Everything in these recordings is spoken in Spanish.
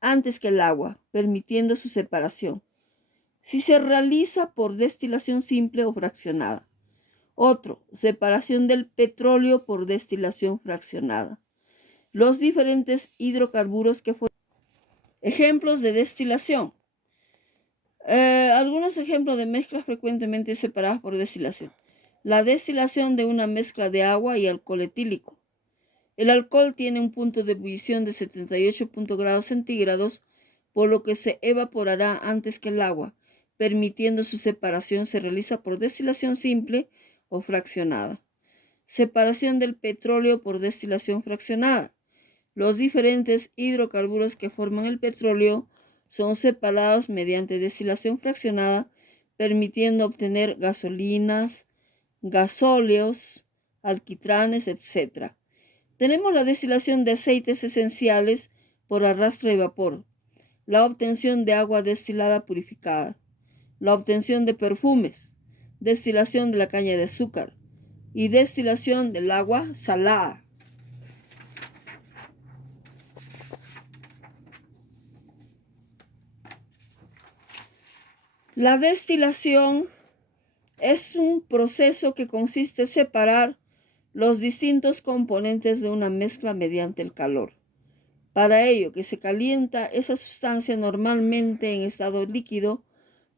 antes que el agua, permitiendo su separación. Si se realiza por destilación simple o fraccionada. Otro, separación del petróleo por destilación fraccionada. Los diferentes hidrocarburos que forman. Ejemplos de destilación. Algunos ejemplos de mezclas frecuentemente separadas por destilación. La destilación de una mezcla de agua y alcohol etílico. El alcohol tiene un punto de ebullición de 78 grados centígrados, por lo que se evaporará antes que el agua, permitiendo su separación. Se realiza por destilación simple o fraccionada. Separación del petróleo por destilación fraccionada. Los diferentes hidrocarburos que forman el petróleo son separados mediante destilación fraccionada, permitiendo obtener gasolinas, gasóleos, alquitranes, etc. Tenemos la destilación de aceites esenciales por arrastre de vapor, la obtención de agua destilada purificada, la obtención de perfumes, destilación de la caña de azúcar y destilación del agua salada. La destilación es un proceso que consiste en separar los distintos componentes de una mezcla mediante el calor. Para ello que se calienta esa sustancia normalmente en estado líquido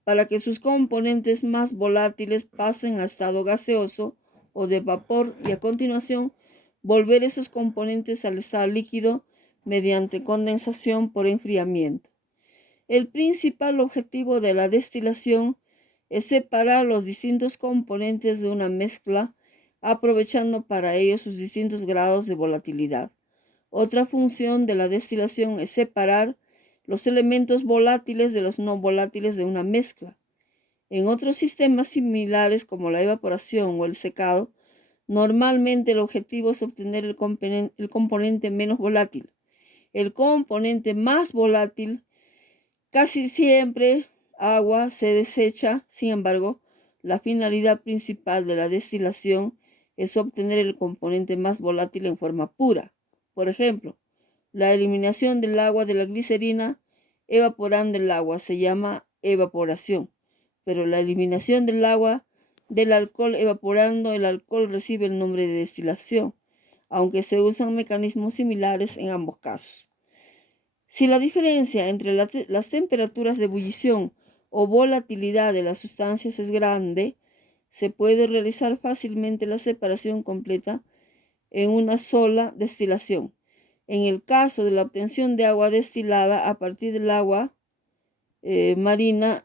para que sus componentes más volátiles pasen a estado gaseoso o de vapor y a continuación volver esos componentes al estado líquido mediante condensación por enfriamiento. El principal objetivo de la destilación es separar los distintos componentes de una mezcla, aprovechando para ello sus distintos grados de volatilidad. Otra función de la destilación es separar los elementos volátiles de los no volátiles de una mezcla. En otros sistemas similares como la evaporación o el secado, normalmente el objetivo es obtener el componente menos volátil. El componente más volátil, casi siempre agua, se desecha. Sin embargo, la finalidad principal de la destilación es obtener el componente más volátil en forma pura. Por ejemplo, la eliminación del agua de la glicerina evaporando el agua se llama evaporación, pero la eliminación del agua del alcohol evaporando el alcohol recibe el nombre de destilación, aunque se usan mecanismos similares en ambos casos. Si la diferencia entre las temperaturas de ebullición o volatilidad de las sustancias es grande, se puede realizar fácilmente la separación completa en una sola destilación. En el caso de la obtención de agua destilada a partir del agua marina,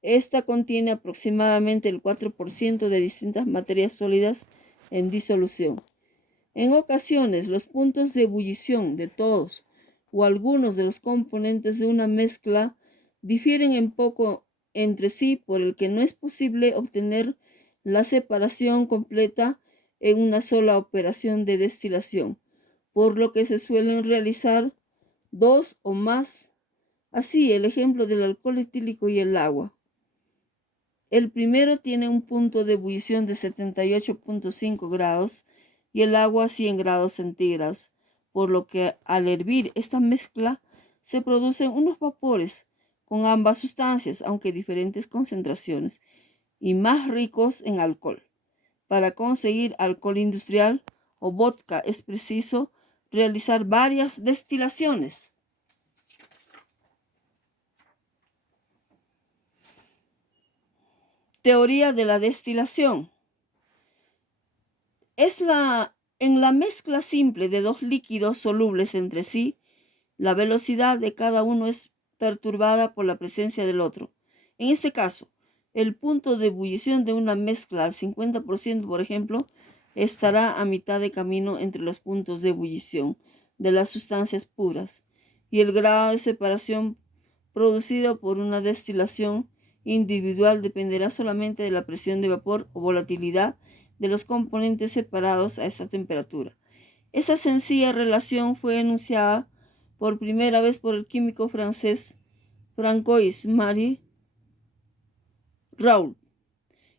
esta contiene aproximadamente el 4% de distintas materias sólidas en disolución. En ocasiones, los puntos de ebullición de todos o algunos de los componentes de una mezcla difieren en poco entre sí, por el que no es posible obtener la separación completa en una sola operación de destilación, por lo que se suelen realizar dos o más. Así, el ejemplo del alcohol etílico y el agua. El primero tiene un punto de ebullición de 78.5 grados y el agua a 100 grados centígrados, por lo que al hervir esta mezcla se producen unos vapores con ambas sustancias, aunque diferentes concentraciones, y más ricos en alcohol. Para conseguir alcohol industrial o vodka es preciso realizar varias destilaciones. Teoría de la destilación. En la mezcla simple de dos líquidos solubles entre sí, la velocidad de cada uno es perturbada por la presencia del otro. En este caso, el punto de ebullición de una mezcla al 50%, por ejemplo, estará a mitad de camino entre los puntos de ebullición de las sustancias puras y el grado de separación producido por una destilación individual dependerá solamente de la presión de vapor o volatilidad de los componentes separados a esta temperatura. Esa sencilla relación fue enunciada por primera vez por el químico francés Francois-Marie Raoult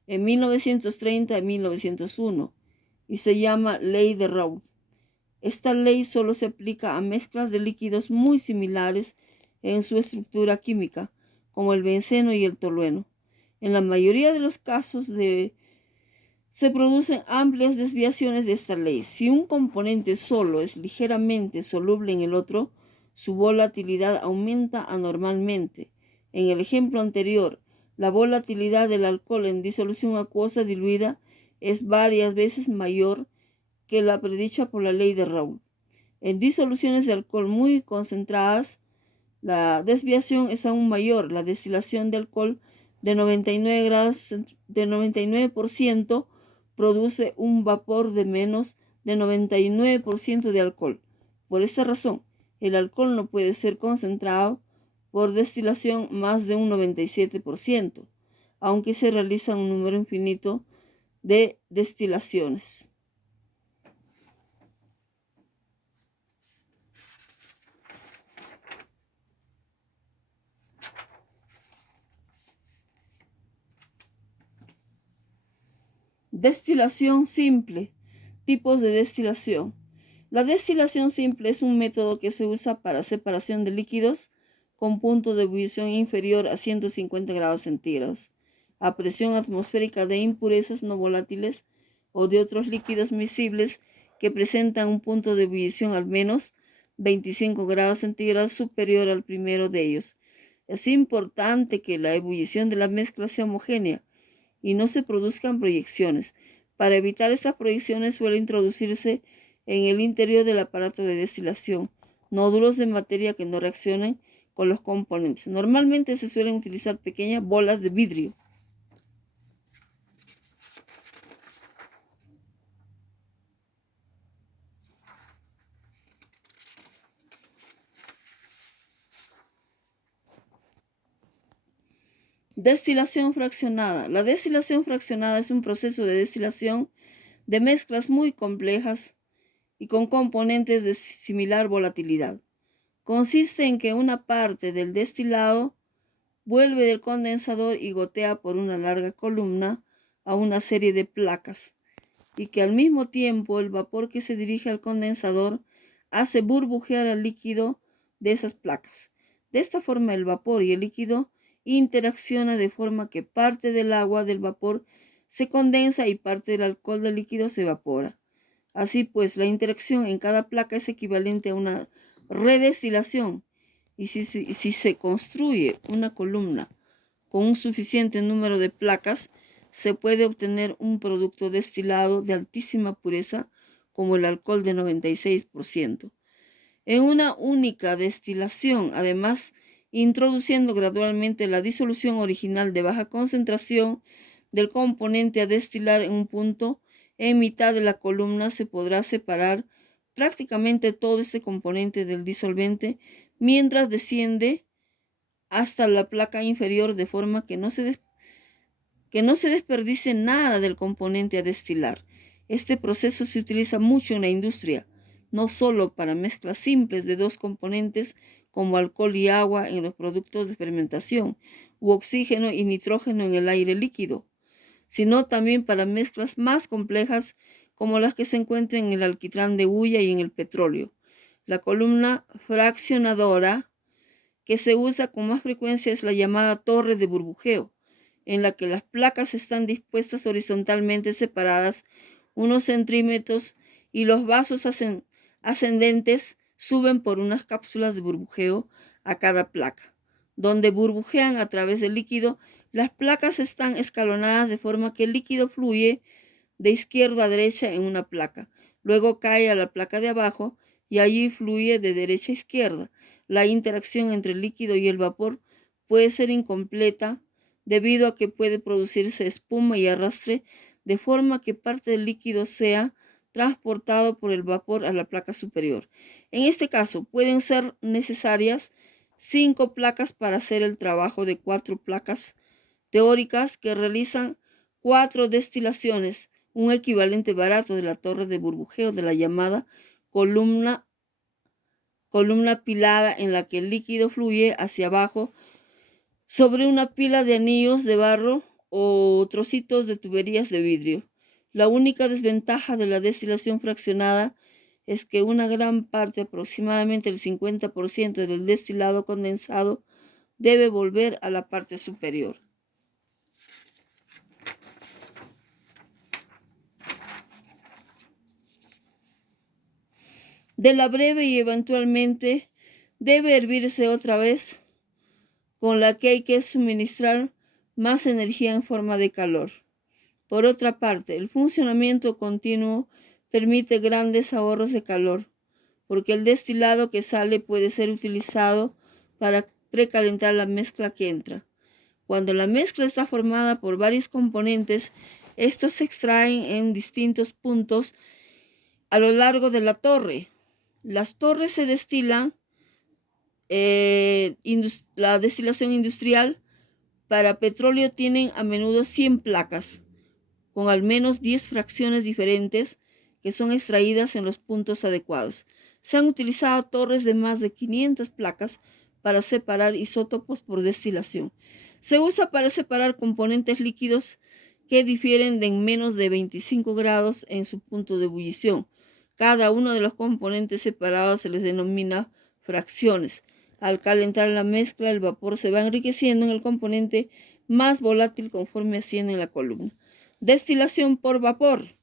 en 1930 y 1901 y se llama Ley de Raoult. Esta ley solo se aplica a mezclas de líquidos muy similares en su estructura química, como el benceno y el tolueno. En la mayoría de los casos se producen amplias desviaciones de esta ley. Si un componente solo es ligeramente soluble en el otro, su volatilidad aumenta anormalmente. En el ejemplo anterior, la volatilidad del alcohol en disolución acuosa diluida es varias veces mayor que la predicha por la ley de Raoult. En disoluciones de alcohol muy concentradas, la desviación es aún mayor. La destilación de alcohol de 99% produce un vapor de menos de 99% de alcohol. Por esa razón, el alcohol no puede ser concentrado por destilación más de un 97%, aunque se realiza un número infinito de destilaciones. Destilación simple. Tipos de destilación. La destilación simple es un método que se usa para separación de líquidos con punto de ebullición inferior a 150 grados centígrados, a presión atmosférica de impurezas no volátiles o de otros líquidos miscibles que presentan un punto de ebullición al menos 25 grados centígrados superior al primero de ellos. Es importante que la ebullición de la mezcla sea homogénea y no se produzcan proyecciones. Para evitar estas proyecciones suele introducirse en el interior del aparato de destilación nódulos de materia que no reaccionen con los componentes. Normalmente se suelen utilizar pequeñas bolas de vidrio. Destilación fraccionada. La destilación fraccionada es un proceso de destilación de mezclas muy complejas y con componentes de similar volatilidad. Consiste en que una parte del destilado vuelve del condensador y gotea por una larga columna a una serie de placas, y que al mismo tiempo el vapor que se dirige al condensador hace burbujear al líquido de esas placas. De esta forma el vapor y el líquido interacciona de forma que parte del agua del vapor se condensa y parte del alcohol del líquido se evapora. Así pues, la interacción en cada placa es equivalente a una redestilación. Y si se construye una columna con un suficiente número de placas, se puede obtener un producto destilado de altísima pureza como el alcohol de 96%. En una única destilación, además, introduciendo gradualmente la disolución original de baja concentración del componente a destilar en un punto, en mitad de la columna se podrá separar prácticamente todo este componente del disolvente mientras desciende hasta la placa inferior de forma que no se desperdicie nada del componente a destilar. Este proceso se utiliza mucho en la industria, no solo para mezclas simples de dos componentes como alcohol y agua en los productos de fermentación, u oxígeno y nitrógeno en el aire líquido, sino también para mezclas más complejas como las que se encuentran en el alquitrán de hulla y en el petróleo. La columna fraccionadora que se usa con más frecuencia es la llamada torre de burbujeo, en la que las placas están dispuestas horizontalmente separadas unos centímetros y los vasos ascendentes suben por unas cápsulas de burbujeo a cada placa, donde burbujean a través del líquido. Las placas están escalonadas de forma que el líquido fluye de izquierda a derecha en una placa, luego cae a la placa de abajo y allí fluye de derecha a izquierda. La interacción entre el líquido y el vapor puede ser incompleta debido a que puede producirse espuma y arrastre, de forma que parte del líquido sea transportado por el vapor a la placa superior. En este caso, pueden ser necesarias 5 placas para hacer el trabajo de 4 placas teóricas que realizan 4 destilaciones, un equivalente barato de la torre de burbujeo de la llamada columna pilada, en la que el líquido fluye hacia abajo sobre una pila de anillos de barro o trocitos de tuberías de vidrio. La única desventaja de la destilación fraccionada es que una gran parte, aproximadamente el 50% del destilado condensado, debe volver a la parte superior. De la breve y eventualmente debe hervirse otra vez, con la que hay que suministrar más energía en forma de calor. Por otra parte, el funcionamiento continuo permite grandes ahorros de calor, porque el destilado que sale puede ser utilizado para precalentar la mezcla que entra. Cuando la mezcla está formada por varios componentes, estos se extraen en distintos puntos a lo largo de la torre. Las torres se destilan, la destilación industrial para petróleo tienen a menudo 100 placas, con al menos 10 fracciones diferentes que son extraídas en los puntos adecuados. Se han utilizado torres de más de 500 placas para separar isótopos por destilación. Se usa para separar componentes líquidos que difieren de en menos de 25 grados en su punto de ebullición. Cada uno de los componentes separados se les denomina fracciones. Al calentar la mezcla, el vapor se va enriqueciendo en el componente más volátil conforme asciende en la columna. Destilación por vapor.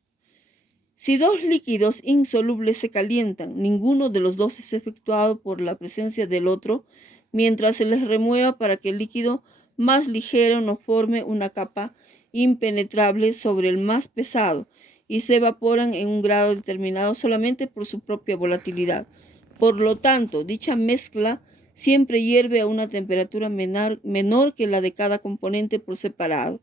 Si dos líquidos insolubles se calientan, ninguno de los dos es efectuado por la presencia del otro, mientras se les remueva para que el líquido más ligero no forme una capa impenetrable sobre el más pesado y se evaporan en un grado determinado solamente por su propia volatilidad. Por lo tanto, dicha mezcla siempre hierve a una temperatura menor que la de cada componente por separado.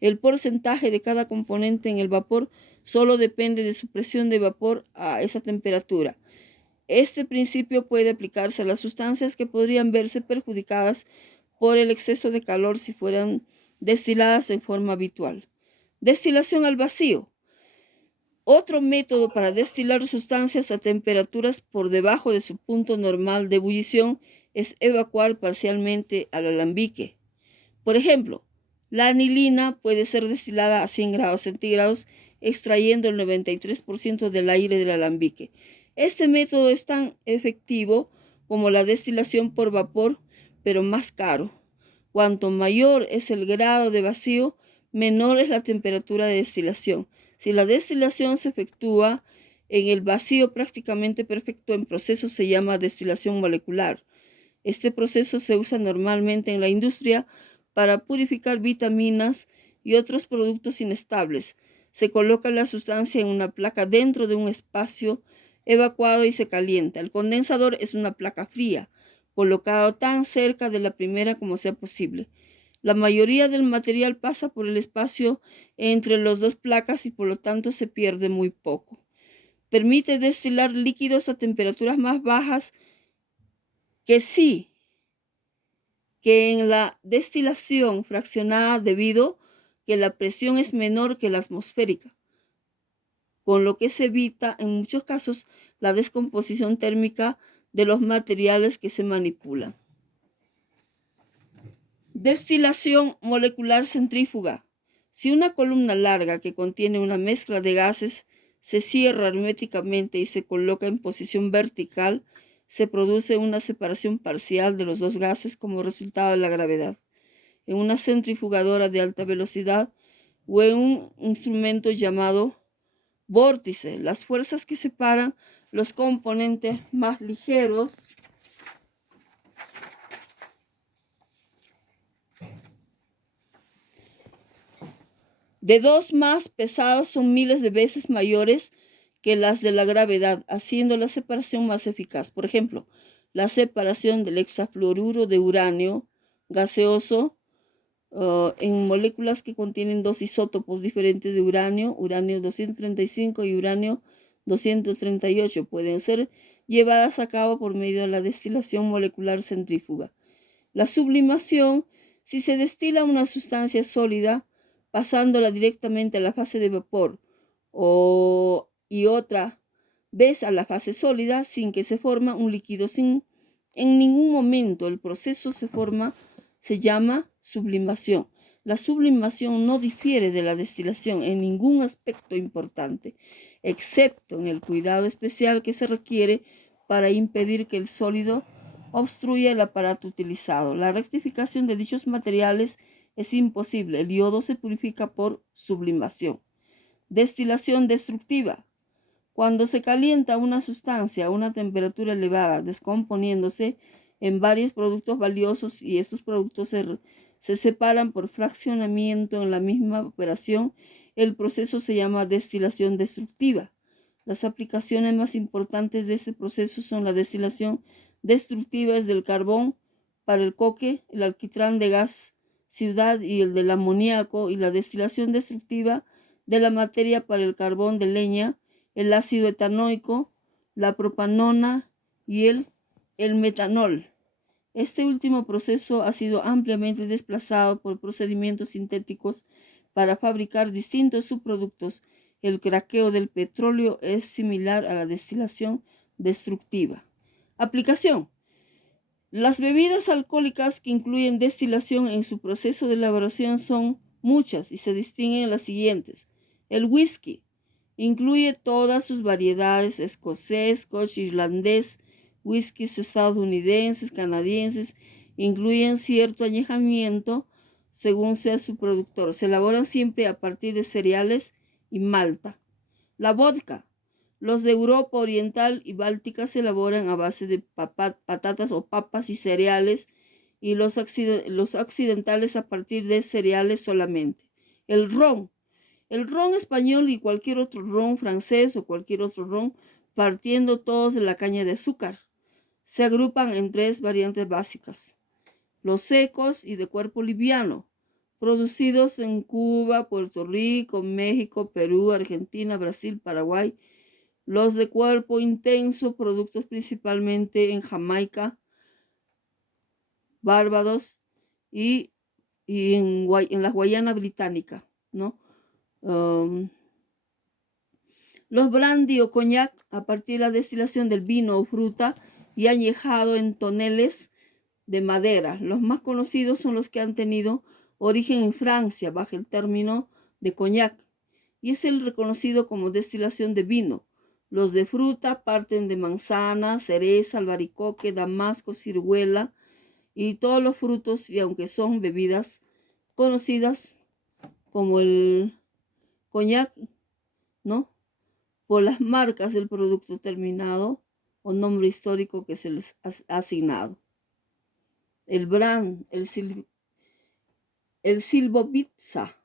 El porcentaje de cada componente en el vapor solo depende de su presión de vapor a esa temperatura. Este principio puede aplicarse a las sustancias que podrían verse perjudicadas por el exceso de calor si fueran destiladas en forma habitual. Destilación al vacío. Otro método para destilar sustancias a temperaturas por debajo de su punto normal de ebullición es evacuar parcialmente al alambique. Por ejemplo, la anilina puede ser destilada a 100 grados centígrados extrayendo el 93% del aire del alambique. Este método es tan efectivo como la destilación por vapor, pero más caro. Cuanto mayor es el grado de vacío, menor es la temperatura de destilación. Si la destilación se efectúa en el vacío prácticamente perfecto en proceso, se llama destilación molecular. Este proceso se usa normalmente en la industria para purificar vitaminas y otros productos inestables. Se coloca la sustancia en una placa dentro de un espacio evacuado y se calienta. El condensador es una placa fría, colocado tan cerca de la primera como sea posible. La mayoría del material pasa por el espacio entre las dos placas y por lo tanto se pierde muy poco. Permite destilar líquidos a temperaturas más bajas que en la destilación fraccionada debido que la presión es menor que la atmosférica, con lo que se evita en muchos casos la descomposición térmica de los materiales que se manipulan. Destilación molecular centrífuga. Si una columna larga que contiene una mezcla de gases se cierra herméticamente y se coloca en posición vertical, se produce una separación parcial de los dos gases como resultado de la gravedad. En una centrifugadora de alta velocidad o en un instrumento llamado vórtice, las fuerzas que separan los componentes más ligeros de dos más pesados son miles de veces mayores que las de la gravedad, haciendo la separación más eficaz. Por ejemplo, la separación del hexafluoruro de uranio gaseoso en moléculas que contienen dos isótopos diferentes de uranio, uranio 235 y uranio 238, pueden ser llevadas a cabo por medio de la destilación molecular centrífuga. La sublimación, si se destila una sustancia sólida, pasándola directamente a la fase de vapor y otra vez a la fase sólida sin que se forma un líquido. En ningún momento el proceso se llama sublimación. La sublimación no difiere de la destilación en ningún aspecto importante. excepto en el cuidado especial que se requiere para impedir que el sólido obstruya el aparato utilizado. La rectificación de dichos materiales es imposible. El yodo se purifica por sublimación. Destilación destructiva. Cuando se calienta una sustancia a una temperatura elevada, descomponiéndose en varios productos valiosos, y estos productos se separan por fraccionamiento en la misma operación, el proceso se llama destilación destructiva. Las aplicaciones más importantes de este proceso son la destilación destructiva del carbón para el coque, el alquitrán de gas ciudad y el del amoníaco, y la destilación destructiva de la materia para el carbón de leña, el ácido etanoico, la propanona y el metanol. Este último proceso ha sido ampliamente desplazado por procedimientos sintéticos para fabricar distintos subproductos. El craqueo del petróleo es similar a la destilación destructiva. Aplicación. Las bebidas alcohólicas que incluyen destilación en su proceso de elaboración son muchas y se distinguen en las siguientes. El whisky incluye todas sus variedades: escocés, scotch, irlandés, whiskies estadounidenses, canadienses, incluyen cierto añejamiento según sea su productor. Se elaboran siempre a partir de cereales y malta. La vodka. Los de Europa Oriental y Báltica se elaboran a base de patatas o papas y cereales, y los occidentales a partir de cereales solamente. El ron. El ron español y cualquier otro ron francés o cualquier otro ron, partiendo todos de la caña de azúcar, se agrupan en tres variantes básicas. Los secos y de cuerpo liviano, producidos en Cuba, Puerto Rico, México, Perú, Argentina, Brasil, Paraguay. Los de cuerpo intenso, productos principalmente en Jamaica, Barbados y en la Guayana Británica, ¿no? Los brandy o coñac, a partir de la destilación del vino o fruta y añejado en toneles de madera. Los más conocidos son los que han tenido origen en Francia bajo el término de coñac, y es el reconocido como destilación de vino. Los de fruta parten de manzana, cereza, albaricoque, damasco, ciruela y todos los frutos, y aunque son bebidas conocidas como el coñac, ¿no?, por las marcas del producto terminado o nombre histórico que se les ha asignado. El brand, el silvovitsa,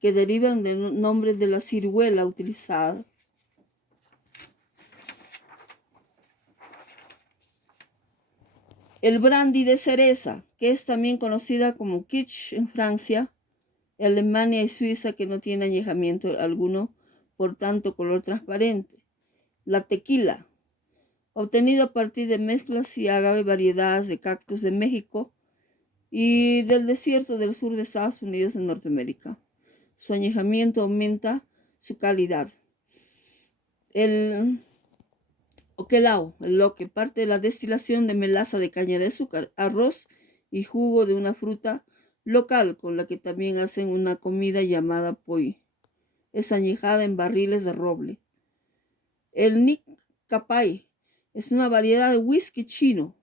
que derivan del nombre de la ciruela utilizada. El brandy de cereza, que es también conocida como kitsch en Francia, Alemania y Suiza, que no tiene añejamiento alguno, por tanto color transparente. La tequila, obtenido a partir de mezclas y agave, variedades de cactus de México y del desierto del sur de Estados Unidos en Norteamérica. Su añejamiento aumenta su calidad. El oquelao, lo que parte de la destilación de melaza de caña de azúcar, arroz y jugo de una fruta local con la que también hacen una comida llamada poi. Es añejada en barriles de roble. El Nick Capay es una variedad de whisky chino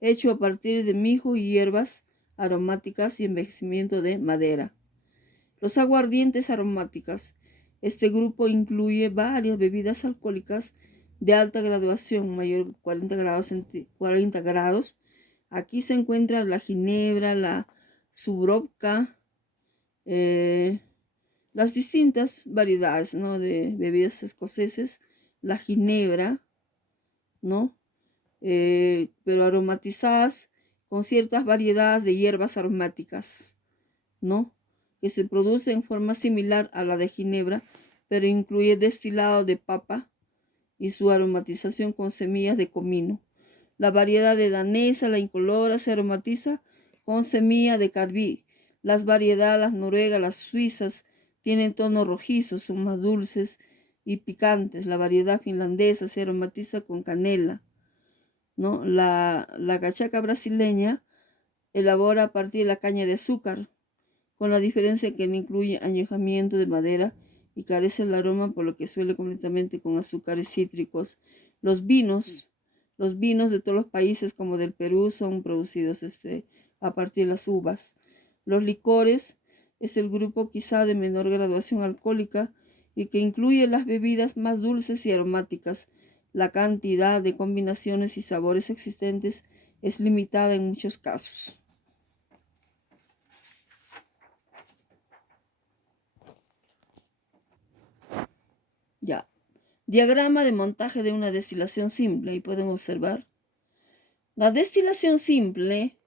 hecho a partir de mijo y hierbas aromáticas y envejecimiento de madera. Los aguardientes aromáticas. Este grupo incluye varias bebidas alcohólicas de alta graduación, mayor de 40 grados. Aquí se encuentra la ginebra, la subrovka, las distintas variedades, ¿no?, de bebidas escoceses, la ginebra, ¿no?, pero aromatizadas con ciertas variedades de hierbas aromáticas, ¿no?, que se produce en forma similar a la de ginebra, pero incluye destilado de papa y su aromatización con semillas de comino. La variedad de danesa, la incolora, se aromatiza con semilla de carbí. Las variedades, las noruegas, las suizas, tienen tonos rojizos, son más dulces y picantes. La variedad finlandesa se aromatiza con canela, ¿no? La cachaca brasileña elabora a partir de la caña de azúcar, con la diferencia que no incluye añejamiento de madera y carece del aroma, por lo que suele completamente con azúcares cítricos. Los vinos de todos los países como del Perú son producidos a partir de las uvas. Los licores es el grupo quizá de menor graduación alcohólica y que incluye las bebidas más dulces y aromáticas. La cantidad de combinaciones y sabores existentes es limitada en muchos casos. Ya. Diagrama de montaje de una destilación simple. Ahí pueden observar. La destilación simple,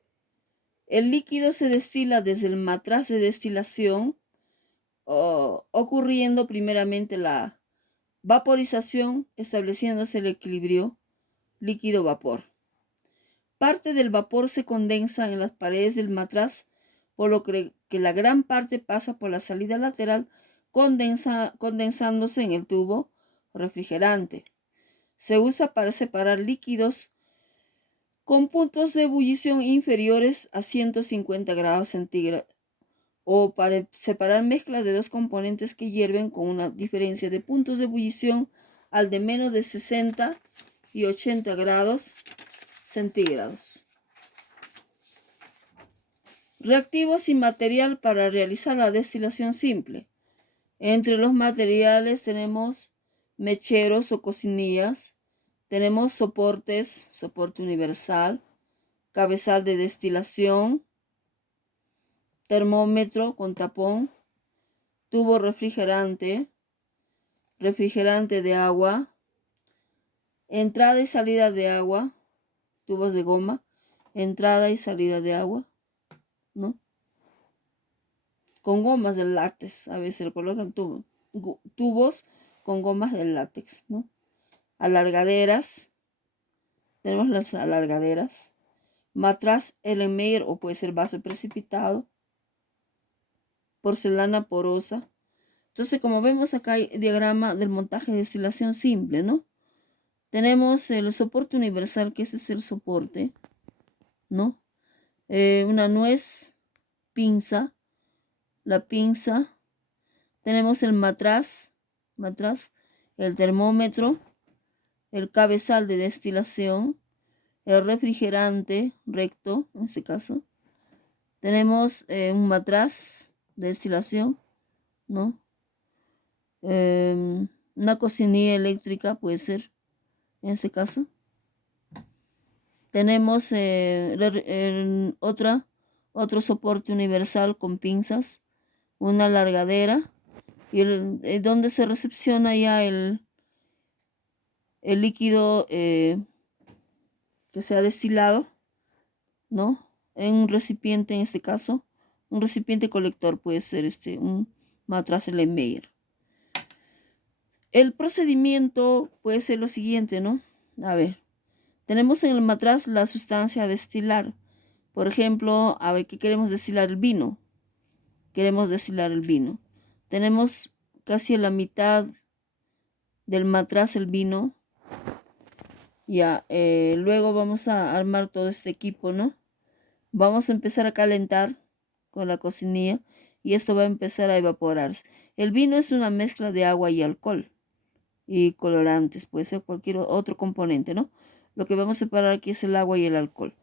el líquido se destila desde el matraz de destilación, ocurriendo primeramente la vaporización, estableciéndose el equilibrio líquido-vapor. Parte del vapor se condensa en las paredes del matraz, por lo que la gran parte pasa por la salida lateral, condensándose en el tubo refrigerante. Se usa para separar líquidos con puntos de ebullición inferiores a 150 grados centígrados o para separar mezclas de dos componentes que hierven con una diferencia de puntos de ebullición al de menos de 60 y 80 grados centígrados. Reactivos y material para realizar la destilación simple. Entre los materiales tenemos mecheros o cocinillas, tenemos soporte universal, cabezal de destilación, termómetro con tapón, tubo refrigerante, refrigerante de agua, entrada y salida de agua, tubos de goma, entrada y salida de agua, ¿no? Con gomas de látex, a veces le colocan tubos con gomas de látex, ¿no? Alargaderas, tenemos las alargaderas, matraz Erlenmeyer o puede ser vaso precipitado, porcelana porosa. Entonces, como vemos acá hay diagrama del montaje de destilación simple, ¿no? Tenemos el soporte universal, que ese es el soporte, ¿no? Una nuez, pinza, la pinza. Tenemos el matraz, el termómetro, el cabezal de destilación, el refrigerante recto, en este caso. Tenemos un matraz de destilación, ¿no? Una cocinilla eléctrica puede ser, en este caso. Tenemos otro soporte universal con pinzas, una largadera y donde se recepciona ya el líquido que se ha destilado, ¿no? En un recipiente, en este caso, un recipiente colector puede ser un matraz Erlenmeyer. El procedimiento puede ser lo siguiente, ¿no? A ver, tenemos en el matraz la sustancia a destilar. Por ejemplo, a ver, ¿qué queremos destilar? El vino. Queremos destilar el vino. Tenemos casi a la mitad del matraz el vino. Ya, luego vamos a armar todo este equipo, ¿no? Vamos a empezar a calentar con la cocinilla y esto va a empezar a evaporarse. El vino es una mezcla de agua y alcohol y colorantes, puede ser cualquier otro componente, ¿no? Lo que vamos a separar aquí es el agua y el alcohol.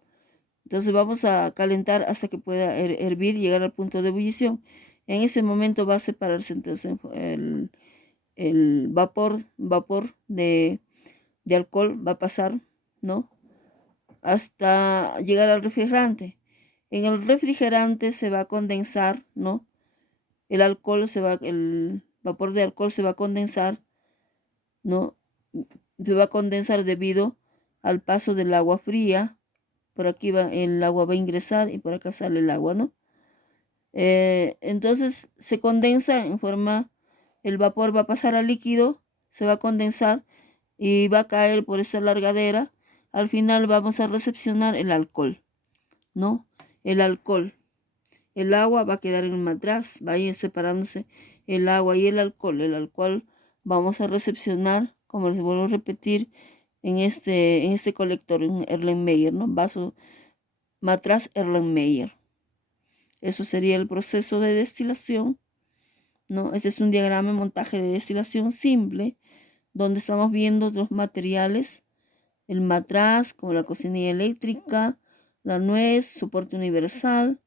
Entonces vamos a calentar hasta que pueda hervir y llegar al punto de ebullición. En ese momento va a separarse entonces el vapor de alcohol, va a pasar, ¿no? Hasta llegar al refrigerante. En el refrigerante se va a condensar, ¿no? El vapor de alcohol se va a condensar, ¿no? Se va a condensar debido al paso del agua fría. Por aquí el agua va a ingresar y por acá sale el agua, ¿no? Entonces se condensa en forma, el vapor va a pasar al líquido, se va a condensar y va a caer por esta largadera. Al final vamos a recepcionar el alcohol, ¿no? El alcohol. El agua va a quedar en el matraz, va a ir separándose el agua y el alcohol. El alcohol vamos a recepcionar, como les vuelvo a repetir, en este colector, en Erlenmeyer, ¿no? Vaso matraz Erlenmeyer. Eso sería el proceso de destilación, ¿no? Este es un diagrama de montaje de destilación simple, donde estamos viendo los materiales, el matraz con la cocinilla eléctrica, la nuez, soporte universal,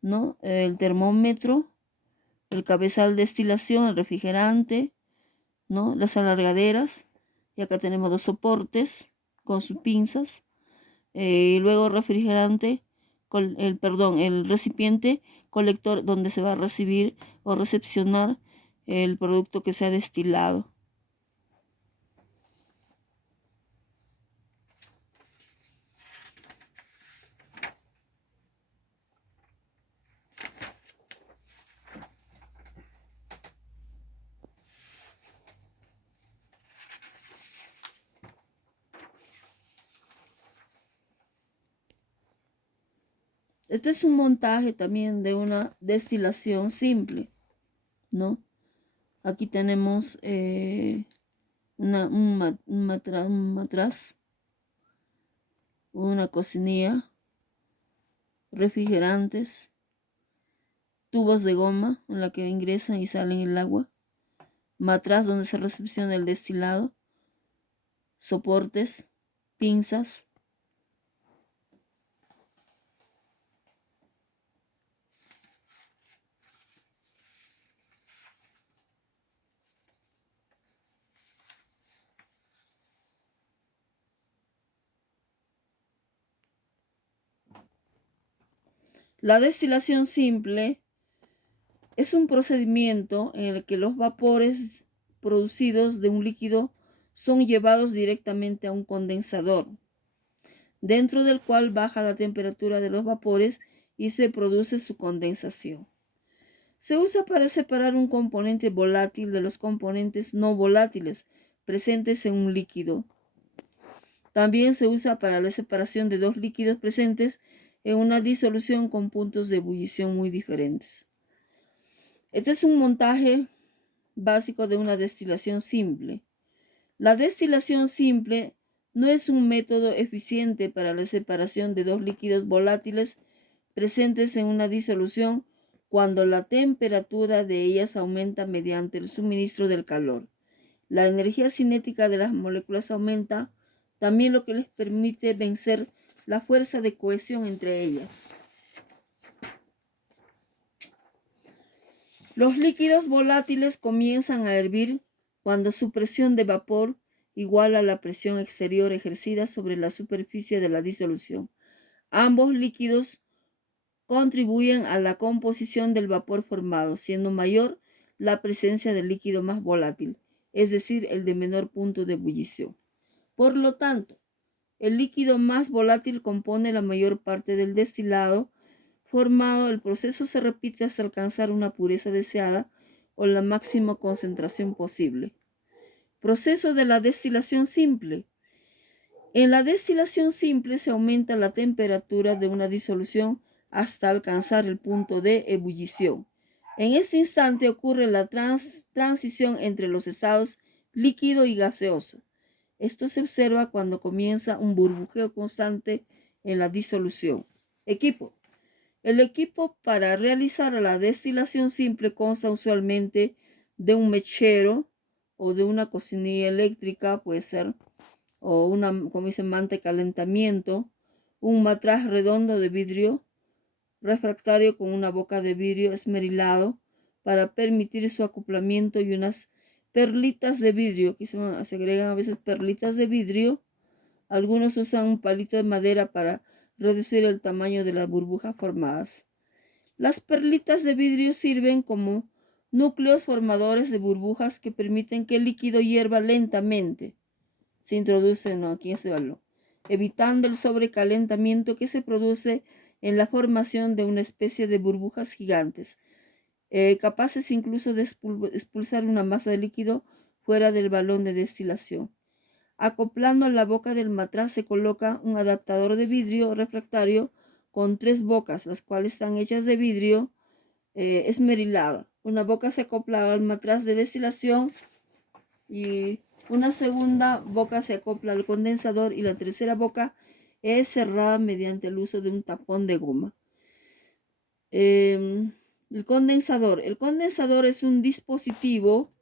¿no? El termómetro, el cabezal de destilación, el refrigerante, ¿no? Las alargaderas, y acá tenemos dos soportes con sus pinzas, y luego refrigerante, el recipiente colector donde se va a recibir o recepcionar el producto que se ha destilado. Este es un montaje también de una destilación simple, ¿no? Aquí tenemos un matraz, una cocinilla, refrigerantes, tubos de goma en la que ingresan y salen el agua, matraz donde se recepciona el destilado, soportes, pinzas. La destilación simple es un procedimiento en el que los vapores producidos de un líquido son llevados directamente a un condensador, dentro del cual baja la temperatura de los vapores y se produce su condensación. Se usa para separar un componente volátil de los componentes no volátiles presentes en un líquido. También se usa para la separación de dos líquidos presentes en una disolución con puntos de ebullición muy diferentes. Este es un montaje básico de una destilación simple. La destilación simple no es un método eficiente para la separación de dos líquidos volátiles presentes en una disolución cuando la temperatura de ellas aumenta mediante el suministro del calor. La energía cinética de las moléculas aumenta, también lo que les permite vencer la fuerza de cohesión entre ellas. Los líquidos volátiles comienzan a hervir cuando su presión de vapor iguala la presión exterior ejercida sobre la superficie de la disolución. Ambos líquidos contribuyen a la composición del vapor formado, siendo mayor la presencia del líquido más volátil, es decir, el de menor punto de ebullición. Por lo tanto, el líquido más volátil compone la mayor parte del destilado formado. El proceso se repite hasta alcanzar una pureza deseada o la máxima concentración posible. Proceso de la destilación simple. En la destilación simple se aumenta la temperatura de una disolución hasta alcanzar el punto de ebullición. En este instante ocurre la transición entre los estados líquido y gaseoso. Esto se observa cuando comienza un burbujeo constante en la disolución. Equipo. El equipo para realizar la destilación simple consta usualmente de un mechero o de una cocinilla eléctrica, puede ser, o una, como dicen, manta de calentamiento, un matraz redondo de vidrio refractario con una boca de vidrio esmerilado para permitir su acoplamiento y unas perlitas de vidrio. Aquí se agregan a veces perlitas de vidrio. Algunos usan un palito de madera para reducir el tamaño de las burbujas formadas. Las perlitas de vidrio sirven como núcleos formadores de burbujas que permiten que el líquido hierva lentamente. Se introduce aquí en este balón, evitando el sobrecalentamiento que se produce en la formación de una especie de burbujas gigantes, capaces incluso de expulsar una masa de líquido fuera del balón de destilación. Acoplando a la boca del matraz se coloca un adaptador de vidrio refractario con 3 bocas, las cuales están hechas de vidrio esmerilado. Una boca se acopla al matraz de destilación y una segunda boca se acopla al condensador y la tercera boca es cerrada mediante el uso de un tapón de goma. El condensador. El condensador es un dispositivo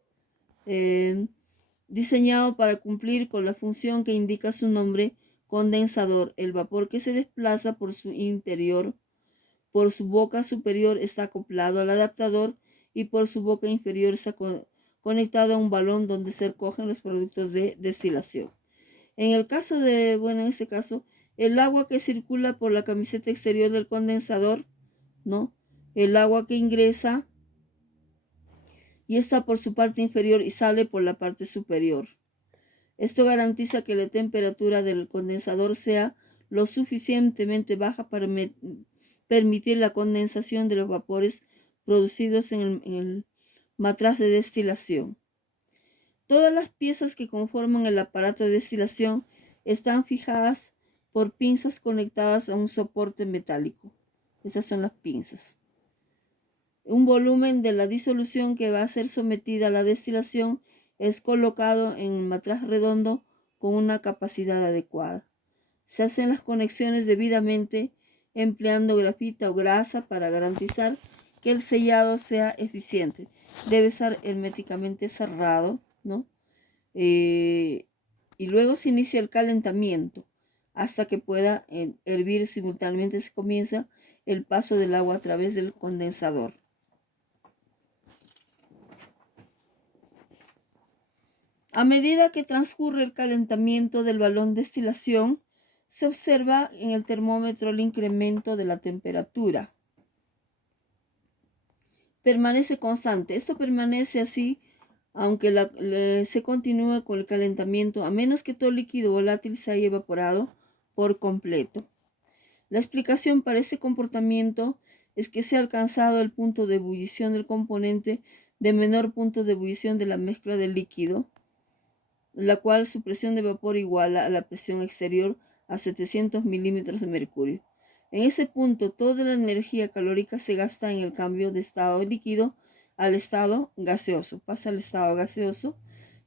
diseñado para cumplir con la función que indica su nombre, condensador. El vapor que se desplaza por su interior, por su boca superior está acoplado al adaptador y por su boca inferior está conectado a un balón donde se recogen los productos de destilación. En este caso, el agua que circula por la camiseta exterior del condensador, ¿no? El agua que ingresa y está por su parte inferior y sale por la parte superior. Esto garantiza que la temperatura del condensador sea lo suficientemente baja para permitir la condensación de los vapores producidos en el matraz de destilación. Todas las piezas que conforman el aparato de destilación están fijadas por pinzas conectadas a un soporte metálico. Esas son las pinzas. Un volumen de la disolución que va a ser sometida a la destilación es colocado en un matraz redondo con una capacidad adecuada. Se hacen las conexiones debidamente empleando grafita o grasa para garantizar que el sellado sea eficiente. Debe estar herméticamente cerrado, ¿no? Y luego se inicia el calentamiento hasta que pueda hervir simultáneamente. Se comienza el paso del agua a través del condensador. A medida que transcurre el calentamiento del balón de destilación, se observa en el termómetro el incremento de la temperatura. Permanece constante. Esto permanece así aunque se continúe con el calentamiento, a menos que todo líquido volátil se haya evaporado por completo. La explicación para este comportamiento es que se ha alcanzado el punto de ebullición del componente de menor punto de ebullición de la mezcla del líquido, la cual su presión de vapor iguala a la presión exterior a 700 milímetros de mercurio. En ese punto, toda la energía calórica se gasta en el cambio de estado líquido al estado gaseoso. Pasa al estado gaseoso,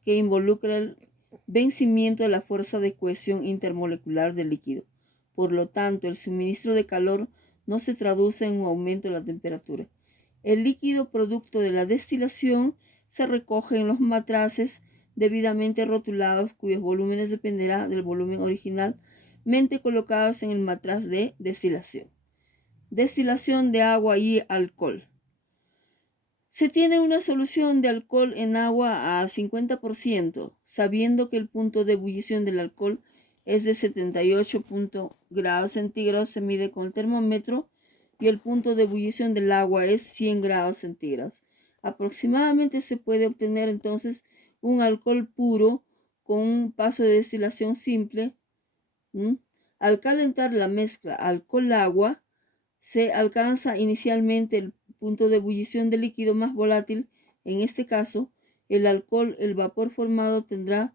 que involucra el vencimiento de la fuerza de cohesión intermolecular del líquido. Por lo tanto, el suministro de calor no se traduce en un aumento de la temperatura. El líquido producto de la destilación se recoge en los matraces debidamente rotulados, cuyos volúmenes dependerán del volumen originalmente colocados en el matraz de destilación. Destilación de agua y alcohol. Se tiene una solución de alcohol en agua a 50%, sabiendo que el punto de ebullición del alcohol es de 78 grados centígrados, se mide con el termómetro, y el punto de ebullición del agua es 100 grados centígrados. Aproximadamente se puede obtener entonces un alcohol puro con un paso de destilación simple. Al calentar la mezcla alcohol-agua, se alcanza inicialmente el punto de ebullición del líquido más volátil. En este caso, el vapor formado tendrá